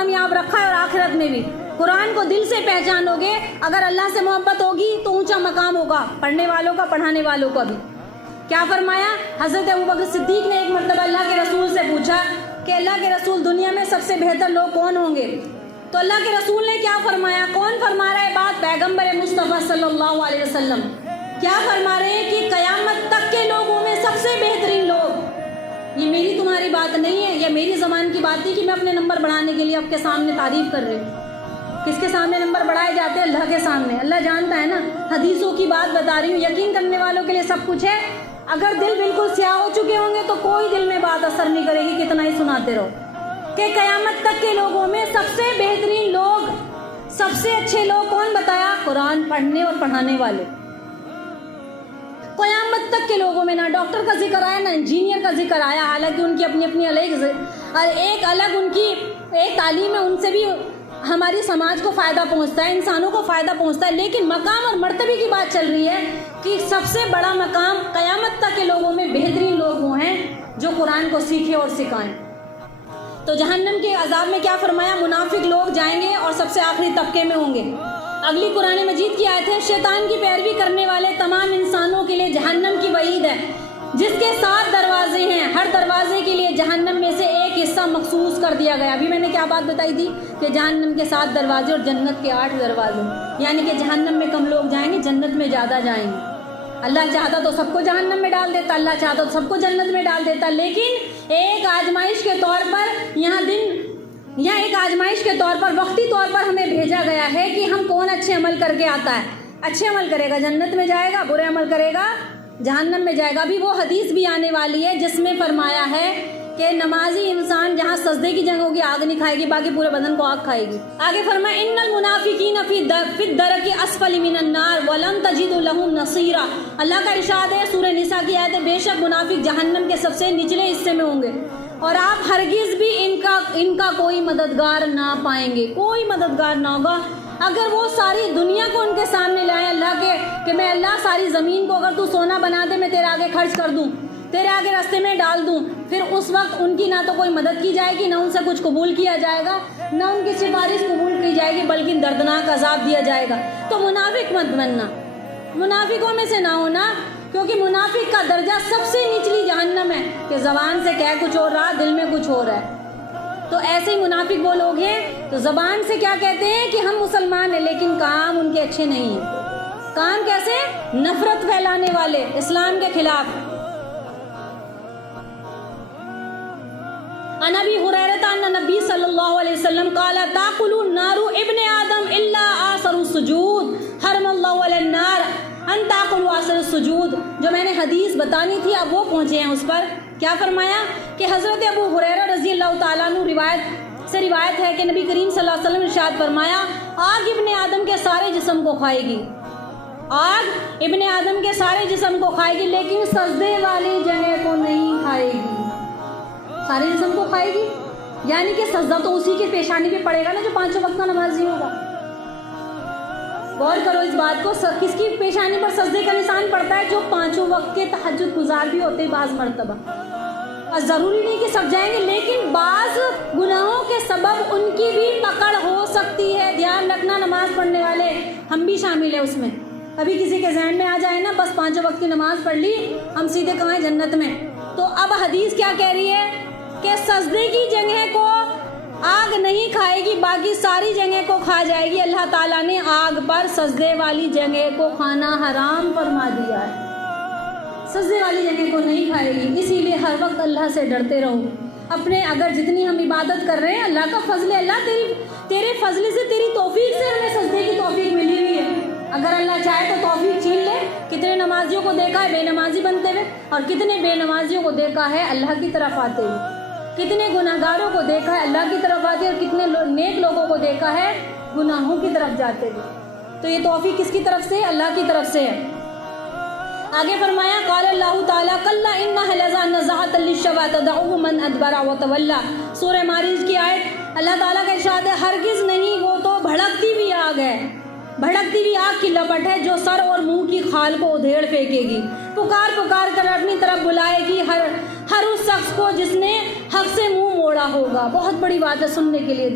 کامیاب رکھا ہے اور آخرت میں بھی. قرآن کو دل سے پہچانوگے, اگر اللہ سے محبت ہوگی تو اونچا مقام ہوگا, پڑھنے والوں کا, پڑھانے والوں کا بھی. کیا فرمایا؟ حضرت ابوبکر صدیق نے ایک مرتبہ اللہ کے رسول سے پوچھا کہ اللہ کے رسول دنیا میں سب سے بہتر لوگ کون ہوں گے؟ تو اللہ کے رسول نے کیا فرمایا؟ کون فرما رہا ہے بات؟ پیغمبر مصطفیٰ صلی اللہ علیہ وسلم. کیا فرما رہے ہیں کہ قیامت تک کے لوگوں میں سب سے بہترین لوگ. یہ میری تمہاری بات نہیں ہے, یہ میری زبان کی بات نہیں کہ میں اپنے نمبر بڑھانے کے لیے آپ کے سامنے تعریف کر رہی ہوں. کس کے سامنے نمبر بڑھائے جاتے ہیں؟ اللہ کے سامنے. اللہ جانتا ہے نا. حدیثوں کی بات بتا رہی ہوں, یقین کرنے والوں کے لیے سب کچھ ہے. اگر دل بالکل سیاہ ہو چکے ہوں گے تو کوئی دل میں بات اثر نہیں کرے گی, کتنا ہی سناتے رہو. کہ قیامت تک کے لوگوں میں سب سے بہترین لوگ, سب سے اچھے لوگ کون بتایا؟ قرآن پڑھنے اور پڑھانے والے. قیامت تک کے لوگوں میں نہ ڈاکٹر کا ذکر آیا نہ انجینئر کا ذکر آیا, حالانکہ ان کی اپنی اپنی ایک الگ ان کی ایک تعلیم ہے, ان سے بھی ہماری سماج کو فائدہ پہنچتا ہے, انسانوں کو فائدہ پہنچتا ہے. لیکن مقام اور مرتبے کی بات چل رہی ہے کہ سب سے بڑا مقام قیامت تک کے لوگوں میں بہترین لوگ وہ ہیں جو قرآن کو سیکھے اور سکھائیں. تو جہنم کے عذاب میں کیا فرمایا؟ منافق لوگ جائیں گے اور سب سے آخری طبقے میں ہوں گے. اگلی قرآن مجید کی آیت ہے, شیطان کی پیروی کرنے والے تمام انسانوں کے لیے جہنم کی وعید ہے, جس کے 7 دروازے ہیں. ہر دروازے کے لیے جہنم میں سے ایک حصہ مخصوص کر دیا گیا. ابھی میں نے کیا بات بتائی تھی کہ جہنم کے 7 دروازے اور جنت کے 8 دروازے, یعنی کہ جہنم میں کم لوگ جائیں گے, جنت میں زیادہ جائیں گے. اللہ چاہتا تو سب کو جہنم میں ڈال دیتا, اللہ چاہتا تو سب کو جنت میں ڈال دیتا. لیکن ایک آزمائش کے طور پر یہاں ایک آزمائش کے طور پر وقتی طور پر ہمیں بھیجا گیا ہے کہ ہم کون اچھے عمل کر کے آتا ہے. اچھے عمل کرے گا جنت میں جائے گا, برے عمل کرے گا جہنم میں جائے گا. ابھی وہ حدیث بھی آنے والی ہے جس میں فرمایا ہے کہ نمازی انسان جہاں سجدے کی جگہ ہوگی آگ نہیں کھائے گی, باقی پورے بدن کو آگ کھائے گی. آگے فرمایا ان المنافقین فی الدرک اسفل من النار ولن تجد لهم نصیرا. اللہ کا ارشاد ہے سورہ نساء کی آیت ہے, بے شک منافق جہنم کے سب سے نچلے حصے میں ہوں گے اور آپ ہرگز بھی ان کا کوئی مددگار نہ پائیں گے, کوئی مددگار نہ ہوگا. اگر وہ ساری دنیا کو ان کے سامنے لائیں اللہ کے کہ میں اللہ ساری زمین کو اگر تو سونا بنا دے میں تیرے آگے خرچ کر دوں, تیرے آگے راستے میں ڈال دوں, پھر اس وقت ان کی نہ تو کوئی مدد کی جائے گی, نہ ان سے کچھ قبول کیا جائے گا, نہ ان کی سفارش قبول کی جائے گی, بلکہ دردناک عذاب دیا جائے گا. تو منافق مت بننا, منافقوں میں سے نہ ہونا, کیونکہ منافق کا درجہ سب سے نچلی جہنم ہے کہ زبان سے کہہ کچھ اور رہا, دل میں کچھ اور ہے. تو ایسے ہی منافق وہ لوگ ہیں تو زبان سے کیا کہتے ہیں کہ ہم مسلمان ہیں, لیکن کام ان کے اچھے نہیں ہیں. کام کیسے؟ نفرت پھیلانے والے اسلام کے خلاف. عن ابی ہریرہ ان نبی صلی اللہ علیہ وسلم قال تاکل النار ابن آدم الا آثر السجود حرم اللہ علی النار ان تاکل آثر السجود. جو میں نے حدیث بتانی تھی اب وہ پہنچے ہیں اس پر. کیا فرمایا کہ حضرت ابو ہریرہ رضی اللہ تعالیٰ عنہ روایت ہے کہ نبی کریم صلی اللہ علیہ وسلم نے ارشاد فرمایا آگ ابن آدم کے سارے جسم کو کھائے گی, آگ ابن آدم کے سارے جسم کو کھائے گی, لیکن سجدے والی جگہ کو نہیں کھائے گی. سارے جسم کو کھائے گی یعنی کہ سجدہ تو اسی کے پیشانی پہ پڑے گا نا جو 5 وقت کا نمازی ہوگا. غور کرو اس بات کو, کس کی پیشانی پر سجدے کا نشان پڑتا ہے؟ جو 5 وقت کے تہجد گزار بھی ہوتے بعض مرتبہ. اور ضروری نہیں کہ سب جائیں گے, لیکن بعض گناہوں کے سبب ان کی بھی پکڑ ہو سکتی ہے. دھیان رکھنا نماز پڑھنے والے, ہم بھی شامل ہیں اس میں. ابھی کسی کے ذہن میں آ جائے نا بس 5 وقت کی نماز پڑھ لی ہم سیدھے کہاں ہیں؟ جنت میں. تو اب حدیث کیا کہہ رہی ہے کہ سجدے کی جگہ کو آگ نہیں کھائے گی, باقی ساری جگہ کو کھا جائے گی. اللہ تعالیٰ نے آگ پر سجدے والی جگہ کو کھانا حرام فرما دیا ہے, سجدے والی جگہ کو نہیں کھائے گی. اسی لیے ہر وقت اللہ سے ڈرتے رہو. اپنے اگر جتنی ہم عبادت کر رہے ہیں اللہ کا فضل ہے, اللہ تیرے فضل سے تیری توفیق سے ہمیں سجدے کی توفیق ملی ہوئی ہے. اگر اللہ چاہے تو توفیق چھین لے. کتنے نمازیوں کو دیکھا ہے بے نمازی بنتے ہوئے, اور کتنے بے نمازیوں کو دیکھا ہے اللہ کی طرف آتے ہوئے. کتنے گناہگاروں کو دیکھا ہے اللہ کی طرف آتے اور کتنے نیک لوگوں کو دیکھا ہے گناہوں کی طرف جاتے ہوئے. تو یہ توفیق کس کی طرف سے؟ اللہ کی طرف سے ہے. آگے فرمایا قال اللہ تعالیٰ کلا انہا لظی نزاعۃ للشویٰ تدعو من ادبر وتولی. سورہ ماعرج کی آیت, اللہ تعالیٰ کا ارشاد ہے ہرگز نہیں, وہ تو بھڑکتی ہوئی آگ ہے, بھڑکتی ہوئی آگ کی لپٹ ہے جو سر اور منہ کی خال کو ادھیڑ پھینکے گی، پکار پکار کر اپنی طرف بلائے گی ہر اس شخص کو جس نے حق سے منہ موڑا ہوگا۔ بہت بڑی بات ہے سننے کے لیے،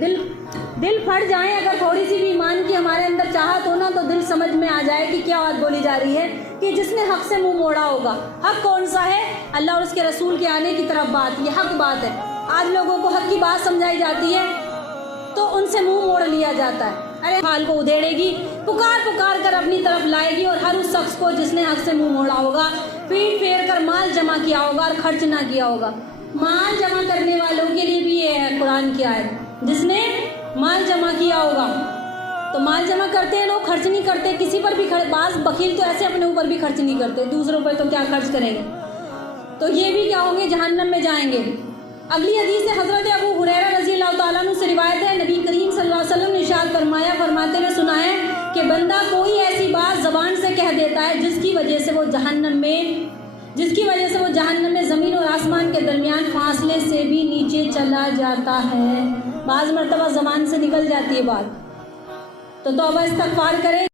دل پھٹ جائیں، اگر تھوڑی سی بھی ایمان کی ہمارے اندر چاہت ہو نا تو دل سمجھ میں آ جائے کہ کیا بات بولی جا رہی ہے، کہ جس نے حق سے منہ موڑا ہوگا۔ حق کون سا ہے؟ اللہ اور اس کے رسول کے آنے کی طرف بات، یہ حق بات ہے۔ آج لوگوں کو حق کی بات سمجھائی جاتی ہے تو ان سے منہ موڑ لیا جاتا ہے۔ ارے حال کو ادھیڑے گی، پکار پکار کر اپنی طرف لائے گی، اور ہر اس شخص کو جس نے حق سے منہ موڑا ہوگا، پیٹ پھیر کر مال جمع کیا ہوگا اور خرچ نہ کیا ہوگا۔ مال جمع کرنے والوں کے لیے بھی یہ ہے قرآن کی آیت، جس نے مال جمع کیا ہوگا۔ تو مال جمع کرتے ہیں لوگ، خرچ نہیں کرتے کسی پر بھی، بعض بخیل تو ایسے اپنے اوپر بھی خرچ نہیں کرتے، دوسروں پر تو کیا خرچ کریں گے، تو یہ بھی کیا ہوں گے؟ جہنم میں جائیں گے۔ اگلی حدیث سے حضرت ابو ہریرہ رضی اللہ تعالیٰ عنہ سے روایت ہے، نبی کریم صلی اللہ علیہ وسلم نے ارشاد فرماتے ہوئے سنا ہے کہ بندہ کوئی ایسی بات زبان سے کہہ دیتا ہے جس کی وجہ سے وہ جہنم میں زمین اور آسمان کے درمیان فاصلے سے بھی نیچے چلا جاتا ہے۔ بعض مرتبہ زبان سے نکل جاتی ہے بات، تو توبہ استغفار کرے۔